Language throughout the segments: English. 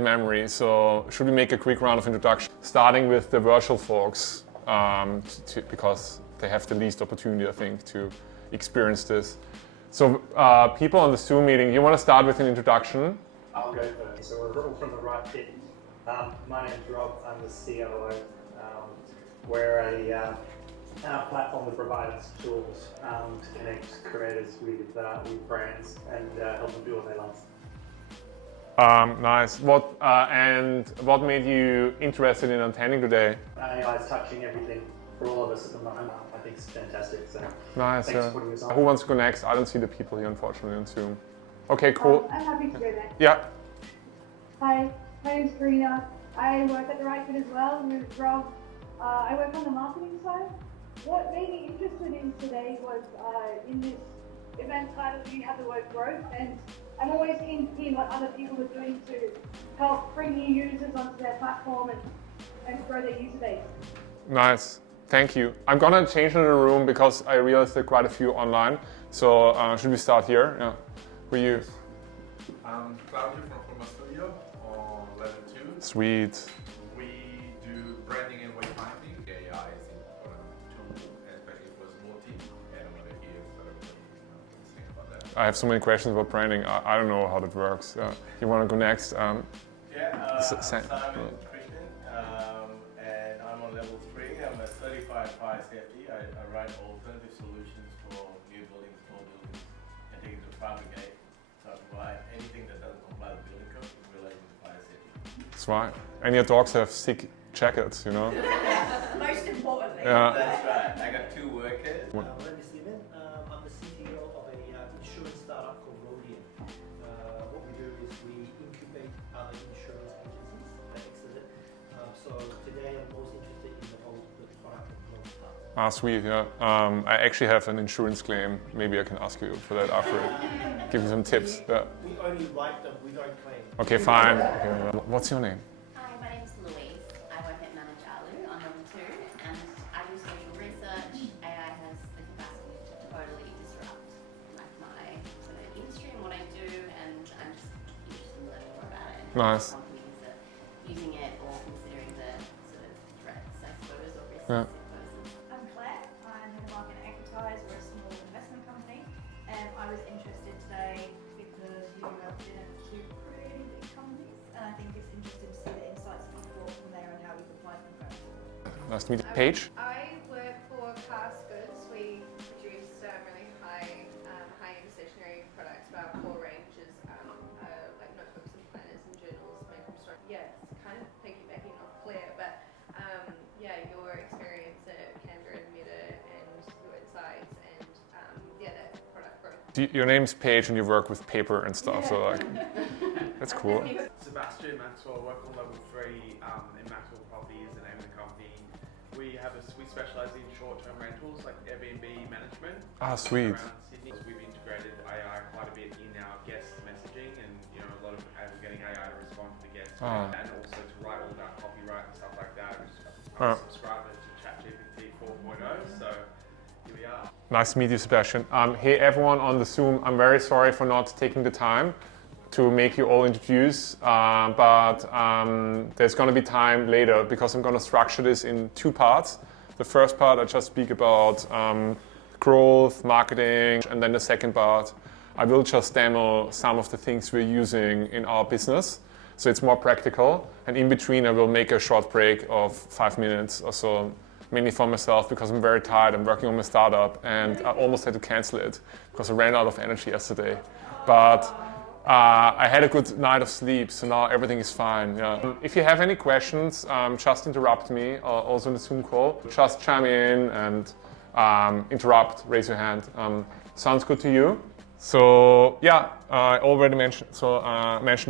memory, so should we make a quick round of introduction, starting with the virtual folks, because they have the least opportunity, I think, to experience this. So people on the Zoom meeting, you want to start with an introduction? I'll go first. So we're all from the right pit. My name's Rob, I'm the COO. We're a platform that provides tools to connect creators with brands and help them do what they love. Nice. What made you interested in attending today? AI is touching everything for all of us at the moment. I think it's fantastic. So nice. Thanks for putting us on. Who wants to go next? I don't see the people here, unfortunately, on Zoom. Okay, cool. I'm happy to go next. Yeah. Hi, my name's Karina. I work at the Right Fit as well with Rob. I work on the marketing side. What made me interested in today was in this event title you have the word growth, and I'm always keen to hear what other people are doing to help bring new users onto their platform and grow their user base. Nice, thank you. I'm gonna change in the room because I realized there are quite a few online. So should we start here? Yeah. Who are you? I'm Claudio from Forma Studio on level 2. Sweet. We do branding and wayfinding. AI is important tool, especially for a small team. And I'm going to hear sort of think about that. I have so many questions about branding. I don't know how that works. You want to go next? I'm Simon Christian, and I'm on level 3. I'm a certified fire safety. I write alternative solutions for new buildings, small buildings, and take it to fabricate. So I provide anything that doesn't comply with building code related to fire safety. That's right. And your dogs have sick jackets, you know? Most importantly. Yeah. That's right. I got 2 workers. My name is Steven. I'm the CTO of an insurance startup called Rodian. What we do is we incubate other insurance agencies that exist. So today I'm most interested in the product and growth part. Sweet, yeah. I actually have an insurance claim. Maybe I can ask you for that after. Give me some tips. Yeah. We only write them, we don't claim. Okay, fine. Okay. What's your name? Hi, my name is Louise. I work at Manage Alu on level 2, and I do social research. AI has the capacity to totally disrupt my industry and what I do, and I'm just interested in learning more about it. Nice. Companies that are using it or considering the sort of threats, I suppose, or risks Yeah. it poses. I'm Claire. I'm in the market and advertise. We're a small investment company, and I was interested today because you represent 2 pretty big companies, and I think it's interesting to see the insights that we brought from there and how we can apply them further. Nice to meet you. Paige? I work for Cast Goods. We produce really high-end stationery products. Our core range is like notebooks and planners and journals made from story. Yeah, it's kind of piggybacking off Claire, but yeah, your experience at Canberra and Meta and your insights and that product growth. Your name's Paige and you work with paper and stuff, so like, that's cool. Sebastian Maxwell, work on level 3 in Maxwell Property is the name of the company. We specialise in short-term rentals like Airbnb management. Sweet. Around Sydney. We've integrated AI quite a bit in our guest messaging, and a lot of we're getting AI to respond to the guests, and also to write all of our copyright and stuff like that. I'm a subscriber to ChatGPT 4.0, so here we are. Nice to meet you, Sebastian. Hey everyone on the Zoom, I'm very sorry for not taking the time to make you all introduce, but there's going to be time later because I'm going to structure this in 2 parts. The first part, I just speak about growth, marketing, and then the second part, I will just demo some of the things we're using in our business. So it's more practical, and in between I will make a short break of 5 minutes or so, mainly for myself because I'm very tired. I'm working on my startup and I almost had to cancel it because I ran out of energy yesterday. But I had a good night of sleep, so now everything is fine. Yeah. If you have any questions, just interrupt me, also in the Zoom call. Just chime in and interrupt, raise your hand. Sounds good to you? So yeah, I already mentioned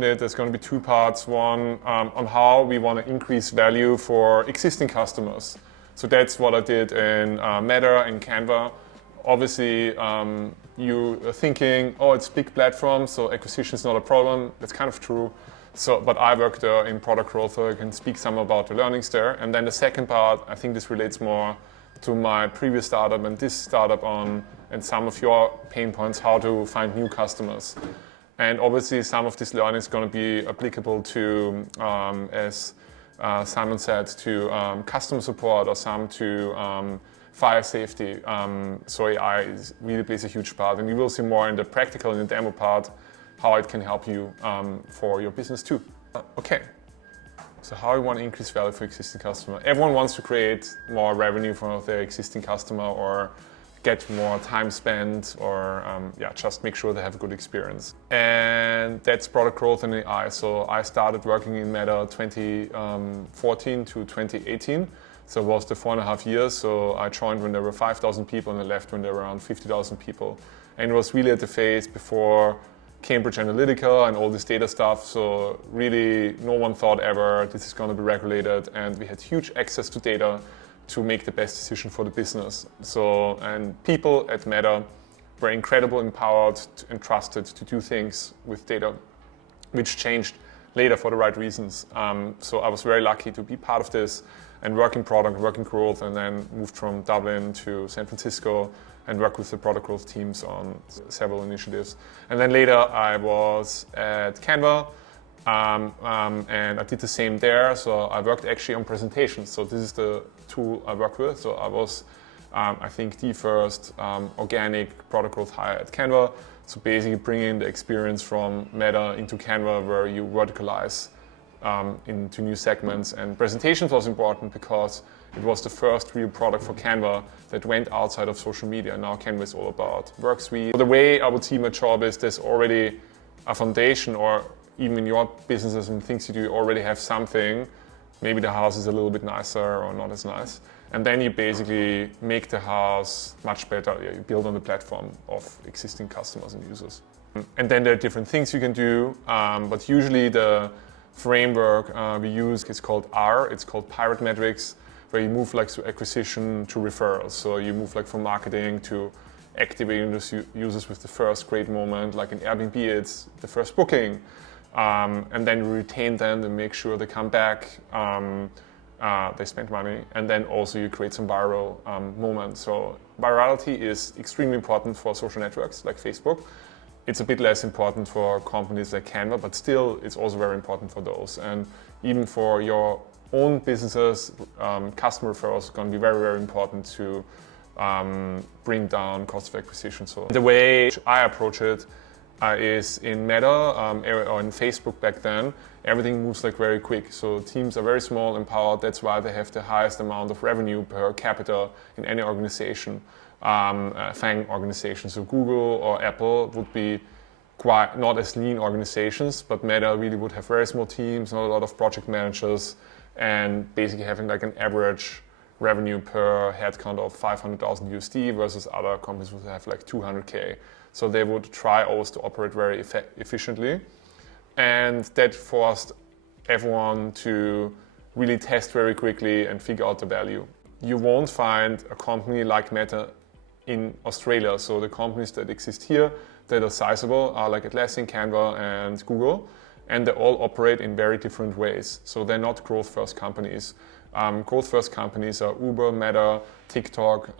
it. There's going to be 2 parts. One on how we want to increase value for existing customers. So that's what I did in Meta and Canva. Obviously, you are thinking, oh, it's a big platform, so acquisition is not a problem. That's kind of true. So, but I work there in product growth, so I can speak some about the learnings there. And then the second part, I think this relates more to my previous startup and this startup and some of your pain points, how to find new customers. And obviously some of this learning is going to be applicable to, as Simon said, to customer support, or some to fire safety. So AI really plays a huge part, and you will see more in the practical, in the demo part, how it can help you for your business too. Okay, so how you want to increase value for existing customer. Everyone wants to create more revenue from their existing customer, or get more time spent, or just make sure they have a good experience. And that's product growth in AI. So I started working in Meta 2014 to 2018. So it was the 4.5 years. So I joined when there were 5,000 people and I left when there were around 50,000 people. And it was really at the phase before Cambridge Analytica and all this data stuff. So really no one thought ever this is going to be regulated, and we had huge access to data to make the best decision for the business. So, and people at Meta were incredibly empowered and trusted to do things with data, which changed later for the right reasons. So I was very lucky to be part of this and work in product, work in growth, and then moved from Dublin to San Francisco and worked with the product growth teams on several initiatives. And then later I was at Canva, and I did the same there. So I worked actually on presentations. So this is the tool I work with. So I was, I think, the first organic product growth hire at Canva. So basically bringing the experience from Meta into Canva, where you verticalize into new segments. And presentations was important because it was the first real product for Canva that went outside of social media. Now Canva is all about work suite. So the way I would see my job is there's already a foundation, or even in your businesses and things you do, you already have something. Maybe the house is a little bit nicer or not as nice. And then you basically make the house much better. You build on the platform of existing customers and users. And then there are different things you can do, but usually the framework we use is called R. It's called Pirate Metrics, where you move like to acquisition to referrals. So you move like from marketing to activating those users with the first great moment. Like in Airbnb, it's the first booking. And then retain them and make sure they come back, they spend money, and then also you create some viral moments. So virality is extremely important for social networks like Facebook. It's a bit less important for companies like Canva, but still it's also very important for those. And even for your own businesses, customer referrals is going to be very, very important to bring down cost of acquisition. So the way I approach it is in Meta or in Facebook back then, everything moves like very quick. So teams are very small, empowered. That's why they have the highest amount of revenue per capita in any organization, FANG organization. So Google or Apple would be quite not as lean organizations, but Meta really would have very small teams, not a lot of project managers, and basically having like an average revenue per headcount of 500,000 USD versus other companies would have like 200K. So they would try always to operate very efficiently. And that forced everyone to really test very quickly and figure out the value. You won't find a company like Meta in Australia. So the companies that exist here that are sizable are like Atlassian, Canva, and Google. And they all operate in very different ways. So they're not growth-first companies. Growth-first companies are Uber, Meta, TikTok,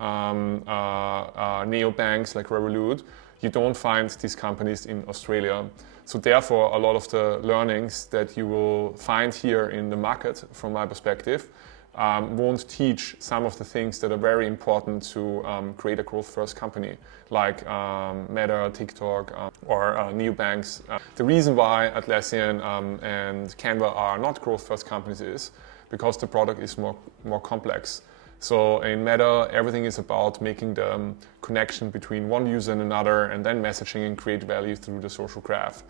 neobanks like Revolut. You don't find these companies in Australia. So therefore, a lot of the learnings that you will find here in the market, from my perspective, won't teach some of the things that are very important to create a growth-first company, like Meta, TikTok, or neobanks. The reason why Atlassian and Canva are not growth-first companies is because the product is more complex. So in Meta, everything is about making the connection between one user and another, and then messaging and create value through the social graph.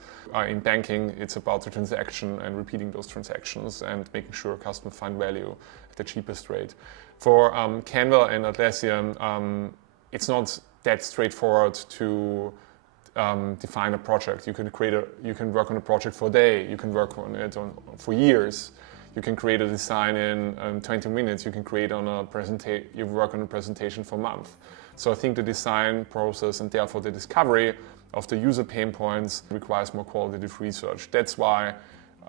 In banking, it's about the transaction and repeating those transactions and making sure customers find value at the cheapest rate. For Canva and Atlassian, it's not that straightforward to define a project. You can work on a project for a day. You can work on it for years. You can create a design in 20 minutes. You can create you work on a presentation for a month. So I think the design process and therefore the discovery of the user pain points requires more qualitative research. That's why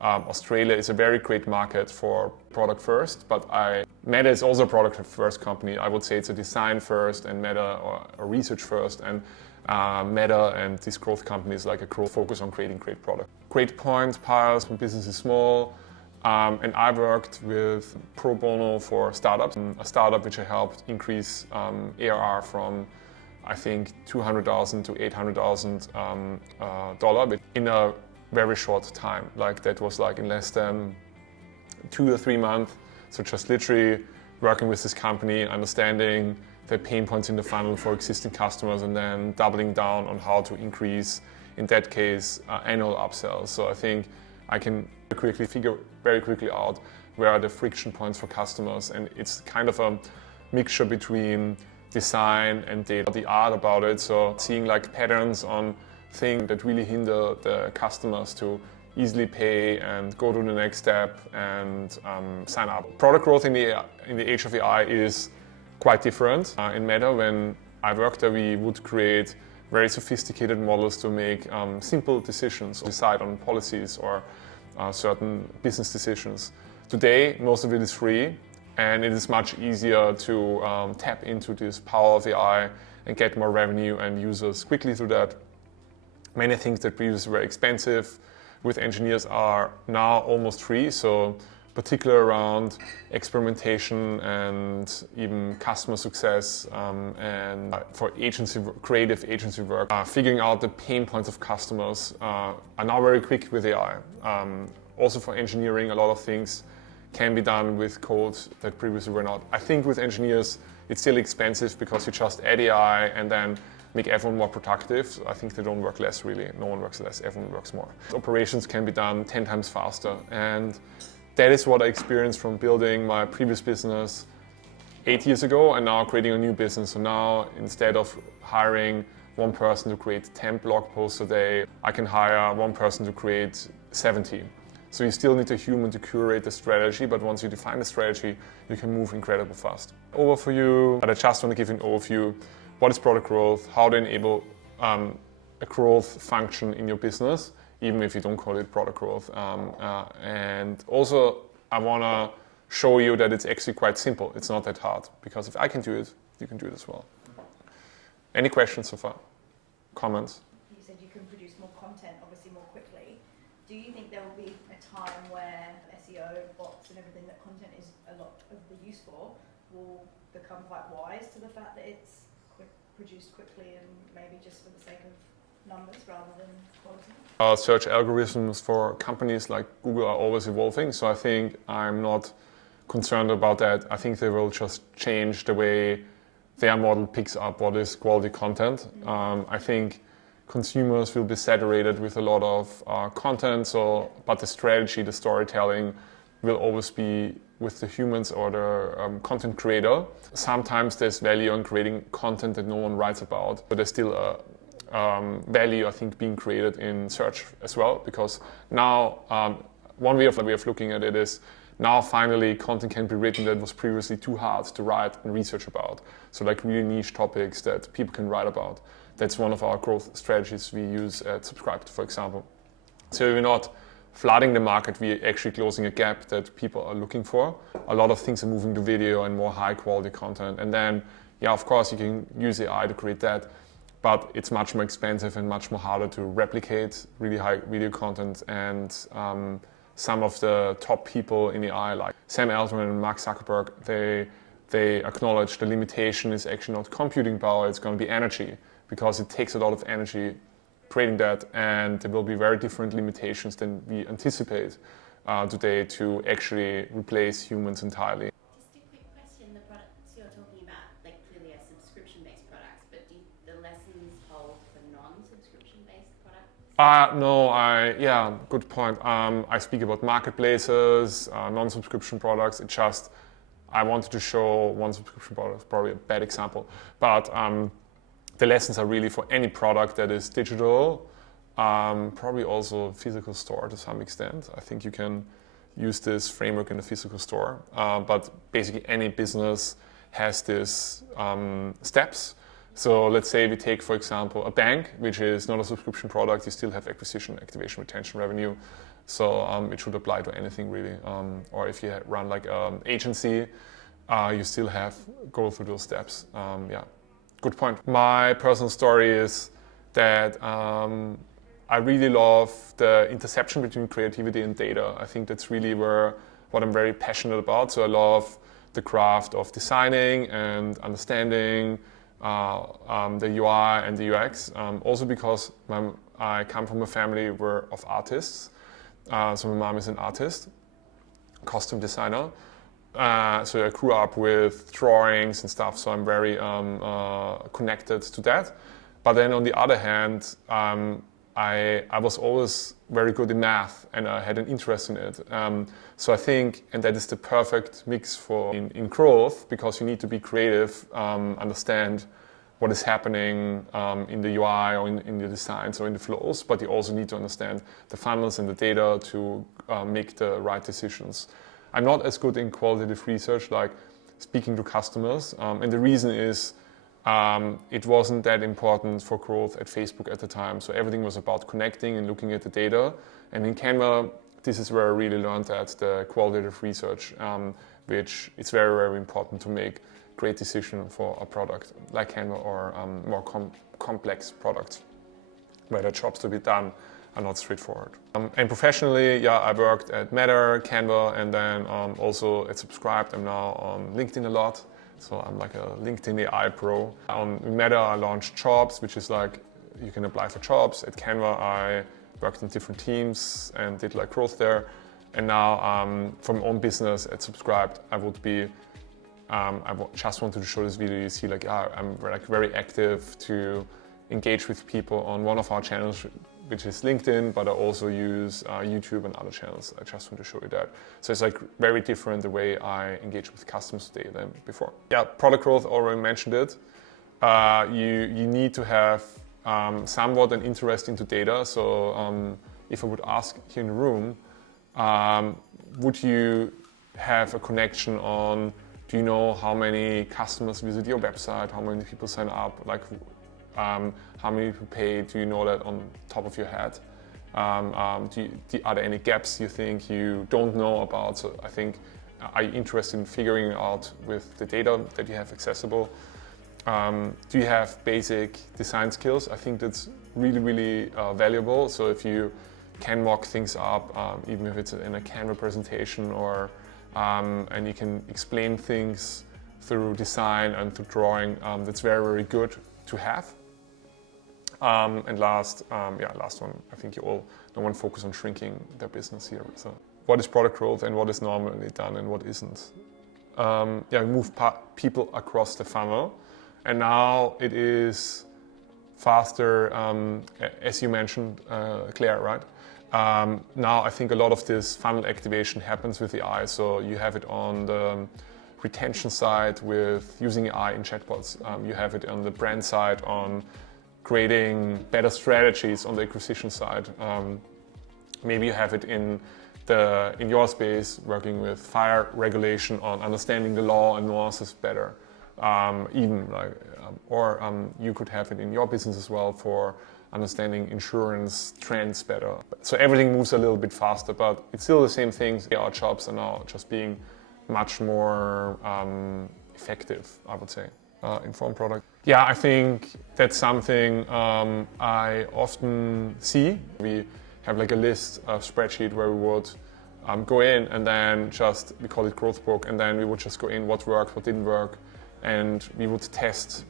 Australia is a very great market for product first, but Meta is also a product first company. I would say it's a design first and Meta or a research first. And Meta and these growth companies like a growth focus on creating great product. Great point, Piles, when business is small. And I worked with pro bono for startups, a startup which I helped increase ARR from, I think, $200,000 to $800,000 dollar in a very short time. Like that was like in less than 2 or 3 months. So just literally working with this company, understanding the pain points in the funnel for existing customers, and then doubling down on how to increase, in that case, annual upsells. So I think I can figure very quickly out where are the friction points for customers, and it's kind of a mixture between design and data, the art about it. So seeing like patterns on things that really hinder the customers to easily pay and go to the next step and sign up. Product growth in the age of AI is quite different. In Meta, when I worked there, we would create very sophisticated models to make simple decisions, decide on policies or certain business decisions. Today, most of it is free, and it is much easier to tap into this power of AI and get more revenue and users quickly through that. Many things that previously were expensive with engineers are now almost free, so particularly around experimentation and even customer success and for creative agency work, figuring out the pain points of customers are now very quick with AI. Also for engineering, a lot of things can be done with code that previously were not. I think with engineers, it's still expensive because you just add AI and then make everyone more productive. So I think they don't work less really. No one works less, everyone works more. Operations can be done 10 times faster. And that is what I experienced from building my previous business 8 years ago and now creating a new business. So now instead of hiring one person to create 10 blog posts a day, I can hire one person to create 70. So you still need a human to curate the strategy, but once you define the strategy, you can move incredibly fast. Over for you, but I just want to give an overview. What is product growth? How to enable a growth function in your business, even if you don't call it product growth. And also, I want to show you that it's actually quite simple. It's not that hard, because if I can do it, you can do it as well. Any questions so far? Comments? You said you can produce more content, obviously more quickly. Do you think there will be a time where SEO, bots and everything that content is a lot of the use for will become quite wise to the fact that it's produced quickly and maybe just for the sake of numbers rather than quality? Search algorithms for companies like Google are always evolving, so I think I'm not concerned about that. I think they will just change the way their model picks up what is quality content. I think consumers will be saturated with a lot of content, but the strategy, the storytelling will always be with the humans or the content creator. Sometimes there's value in creating content that no one writes about, but there's still a value, I think, being created in search as well, because now one way of looking at it is now finally content can be written that was previously too hard to write and research about. So like really niche topics that people can write about. That's one of our growth strategies we use at Subscribed, for example. So we're not flooding the market, we're actually closing a gap that people are looking for. A lot of things are moving to video and more high quality content. And then, yeah, of course you can use AI to create that, but it's much more expensive and much more harder to replicate really high video content. And some of the top people in AI, like Sam Altman and Mark Zuckerberg, they acknowledge the limitation is actually not computing power, it's going to be energy, because it takes a lot of energy creating that, and there will be very different limitations than we anticipate today to actually replace humans entirely. Just a quick question, the products you're talking about, like clearly are subscription-based products, but do the lessons hold for non-subscription-based products? No, yeah, good point. I speak about marketplaces, non-subscription products. It just, I wanted to show one subscription product, probably a bad example, but the lessons are really for any product that is digital, probably also physical store to some extent. I think you can use this framework in the physical store, but basically any business has these steps. So let's say we take, for example, a bank, which is not a subscription product, you still have acquisition, activation, retention revenue. So it should apply to anything really. Or if you run like an agency, you still go through those steps. Yeah. Good point. My personal story is that I really love the intersection between creativity and data. I think that's really what I'm very passionate about. So I love the craft of designing and understanding the UI and the UX. Also because I come from a family of artists. So my mom is an artist, costume designer. So I grew up with drawings and stuff, so I'm very connected to that. But then on the other hand, I was always very good in math and I had an interest in it. So I think, and that is the perfect mix in growth, because you need to be creative, understand what is happening in the UI or in the designs or in the flows, but you also need to understand the funnels and the data to make the right decisions. I'm not as good in qualitative research, like speaking to customers, and the reason is it wasn't that important for growth at Facebook at the time. So everything was about connecting and looking at the data. And in Canva, this is where I really learned that the qualitative research, which is very, very important to make great decision for a product like Canva or more complex products where the jobs to be done are not straightforward. And professionally, yeah, I worked at Meta, Canva, and then also at Subscribed. I'm now on LinkedIn a lot. So I'm like a LinkedIn AI pro. On Meta, I launched Jobs, which is like you can apply for jobs. At Canva, I worked in different teams and did like growth there. And now from my own business at Subscribed, I just wanted to show this video. You see, like, I'm like very active to engage with people on one of our channels, which is LinkedIn, but I also use YouTube and other channels. I just want to show you that. So it's like very different the way I engage with customers today than before. Yeah, product growth, already mentioned it. You need to have somewhat an interest into data. So if I would ask here in the room, would you have a connection on, do you know how many customers visit your website, how many people sign up, like how many people pay? Do you know that on top of your head? Are there any gaps you think you don't know about? So I think, are you interested in figuring out with the data that you have accessible? Do you have basic design skills? I think that's really, really valuable. So if you can mock things up, even if it's in a Canva presentation, or and you can explain things through design and through drawing, that's very, very good to have. And last one, I think no one focus on shrinking their business here. So what is product growth and what is normally done and what isn't? We move people across the funnel, and now it is faster, as you mentioned, Claire, right? Now I think a lot of this funnel activation happens with AI. So you have it on the retention side with using AI in chatbots. You have it on the brand side on creating better strategies on the acquisition side. Maybe you have it in your space, working with fire regulation on understanding the law and nuances better. You could have it in your business as well for understanding insurance trends better. So everything moves a little bit faster, but it's still the same things. Our jobs are now just being much more effective, I would say. Informed product. Yeah, I think that's something I often see. We have like a list, a spreadsheet where we would go in and then we call it growth book, and then we would just go in what worked, what didn't work, and we would test.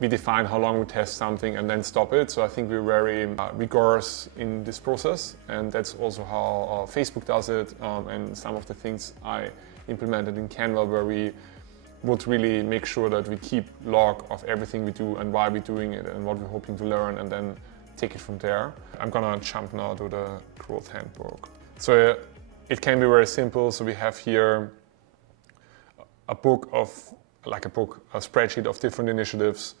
We define how long we test something and then stop it. So I think we're very rigorous in this process, and that's also how Facebook does it, and some of the things I implemented in Canva, where we would really make sure that we keep log of everything we do and why we're doing it and what we're hoping to learn, and then take it from there. I'm gonna jump now to the growth handbook. So it can be very simple. So we have here a spreadsheet of different initiatives,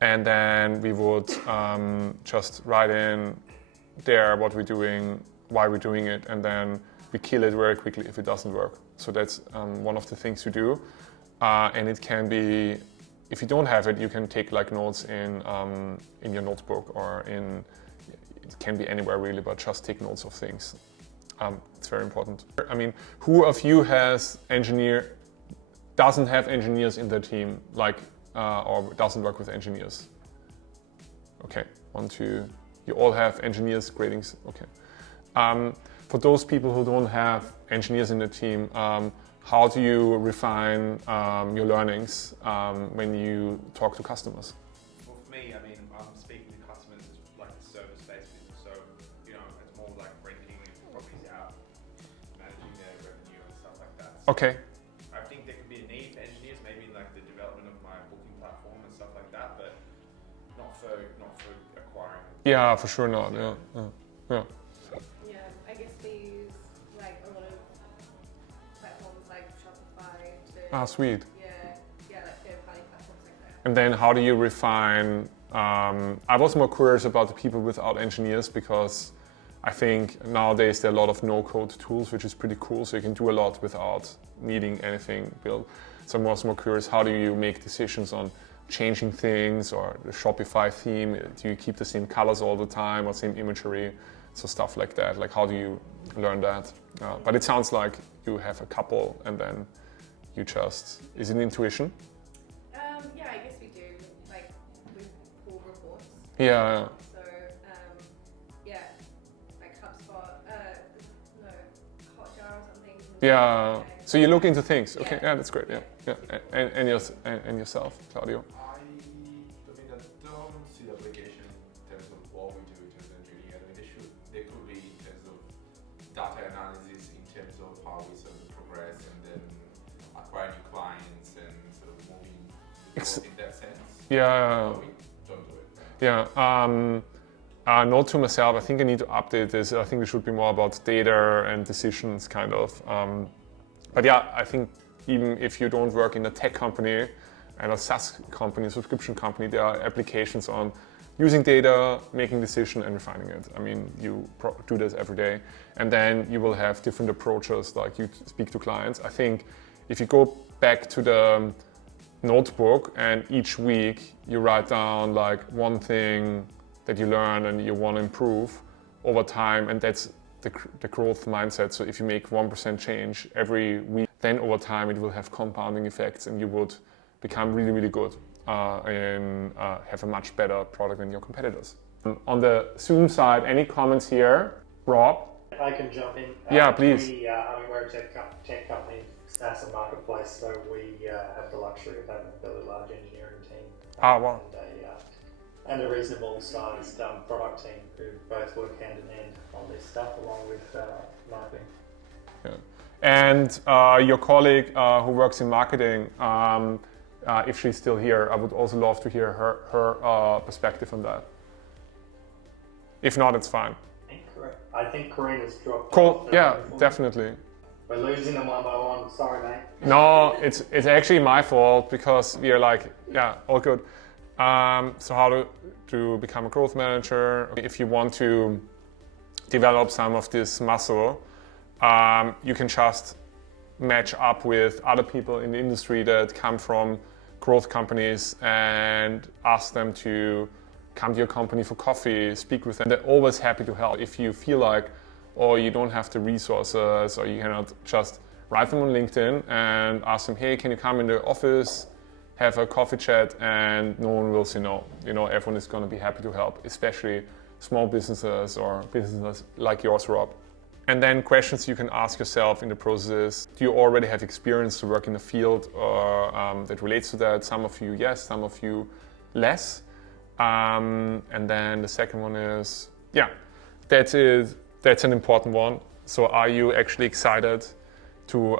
and then we would just write in there what we're doing, why we're doing it, and then we kill it very quickly if it doesn't work. So that's one of the things you do. And it can be, if you don't have it, you can take like notes in your notebook, or it can be anywhere really, but just take notes of things. It's very important. I mean, who of you doesn't have engineers in their team, or doesn't work with engineers? Okay, 1, 2. You all have engineers grading. Okay. For those people who don't have engineers in the team, how do you refine your learnings when you talk to customers? Well, for me, I mean, I'm speaking to customers as like a service-based business, so you know, it's more like renting properties out, managing their revenue and stuff like that. So Okay. I think there could be a need for engineers, maybe like the development of my booking platform and stuff like that, but not for acquiring. Yeah, for sure not. Yeah. Yeah. Yeah, I guess we use like a lot of platforms like Shopify to Sweet. like third-party platforms like that. And then how do you refine, I was more curious about the people without engineers because I think nowadays there are a lot of no-code tools, which is pretty cool. So you can do a lot without needing anything built. So I was more curious, how do you make decisions on changing things or the Shopify theme? Do you keep the same colors all the time or same imagery? So stuff like that. Like how do you learn that? But it sounds like you have a couple and then you just, is it intuition? Yeah, I guess we do. Like we pull reports. Yeah. So yeah, like HubSpot, no, Hotjar or something. Yeah. So you look into things. Okay. Yeah. Yeah, that's great. Yeah. Yeah. And yourself, Claudio. I mean, I don't see the application in terms of what we do in terms of engineering. I mean, there could be in terms of data analysis, in terms of how we sort of progress and then acquire new clients and sort of moving the growth in that sense. Yeah. But we don't do it. Yeah. Note to myself, I think I need to update this. I think it should be more about data and decisions, kind of. But yeah, I think even if you don't work in a tech company and a SaaS company, subscription company, there are applications on using data, making decision and refining it. I mean, you do this every day. And then you will have different approaches, like you speak to clients. I think if you go back to the notebook and each week you write down like one thing that you learn and you want to improve over time, and that's the growth mindset. So if you make 1% change every week, then over time it will have compounding effects and you would become really, really good and have a much better product than your competitors. On the Zoom side, any comments here? Rob? I can jump in. Yeah, please. We're a tech company, SaaS and marketplace, so we have the luxury of having a fairly large engineering team. Wow. And a reasonable sized product team who both work hand in hand on this stuff along with marketing. Yeah. And your colleague who works in marketing, if she's still here, I would also love to hear her perspective on that. If not, it's fine. I think Karina's dropped Cool. off. Yeah, definitely. We're losing them one by one. Sorry, mate. No, it's actually my fault because we are like, yeah, all good. So how to become a growth manager? If you want to develop some of this muscle, you can just match up with other people in the industry that come from growth companies and ask them to come to your company for coffee, speak with them. They're always happy to help. If you feel like, or you don't have the resources, or you cannot, just write them on LinkedIn and ask them, hey, can you come in the office, have a coffee chat, and no one will say no. You know, everyone is going to be happy to help, especially small businesses or businesses like yours, Rob. And then questions you can ask yourself in the process: do you already have experience to work in the field that relates to that? Some of you yes, some of you less. And then the second one is, yeah, that's it. That's an important one. So are you actually excited to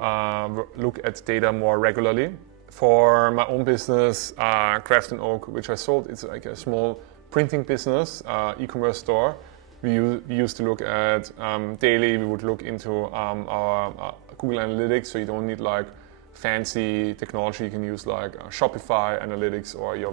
look at data more regularly? For my own business, Craft & Oak, which I sold, it's like a small printing business, e-commerce store. We used to look at daily, we would look into our Google Analytics, so you don't need like fancy technology. You can use like Shopify Analytics or your